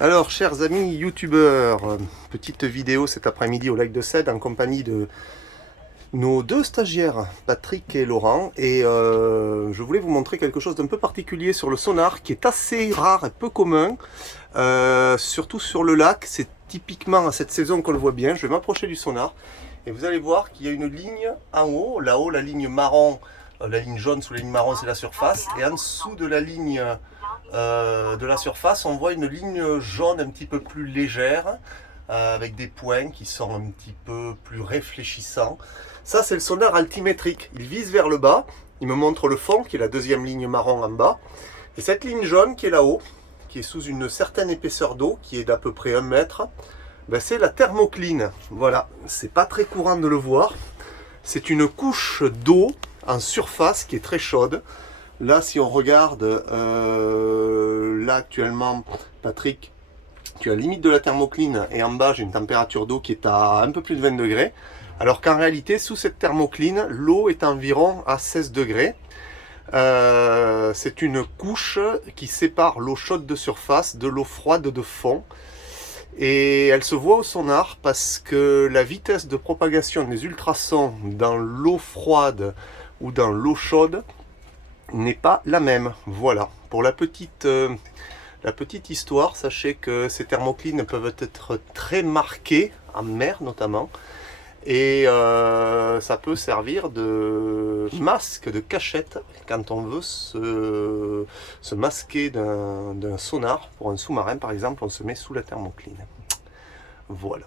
Alors, chers amis youtubeurs, petite vidéo cet après-midi au lac de Cède en compagnie de nos deux stagiaires, Patrick et Laurent. Et je voulais vous montrer quelque chose d'un peu particulier sur le sonar qui est assez rare et peu commun, surtout sur le lac. C'est typiquement à cette saison qu'on le voit bien. Je vais m'approcher du sonar et vous allez voir qu'il y a une ligne en haut. Là-haut, la ligne marron, la ligne jaune sous la ligne marron, c'est la surface. Et en dessous de la ligne de la surface, on voit une ligne jaune un petit peu plus légère, avec des points qui sont un petit peu plus réfléchissants. Ça, c'est le sonar altimétrique. Il vise vers le bas. Il me montre le fond, qui est la deuxième ligne marron en bas. Et cette ligne jaune qui est là-haut, qui est sous une certaine épaisseur d'eau, qui est d'à peu près 1 mètre, ben c'est la thermocline. Voilà, c'est pas très courant de le voir. C'est une couche d'eau en surface qui est très chaude. Là, si on regarde, là actuellement, Patrick, tu as la limite de la thermocline et en bas, j'ai une température d'eau qui est à un peu plus de 20 degrés. Alors qu'en réalité, sous cette thermocline, l'eau est environ à 16 degrés. C'est une couche qui sépare l'eau chaude de surface de l'eau froide de fond. Et elle se voit au sonar parce que la vitesse de propagation des ultrasons dans l'eau froide ou dans l'eau chaude n'est pas la même. Voilà, pour la petite histoire, sachez que ces thermoclines peuvent être très marquées, en mer notamment, et ça peut servir de masque, de cachette, quand on veut se masquer d'un sonar. Pour un sous-marin par exemple, on se met sous la thermocline. Voilà.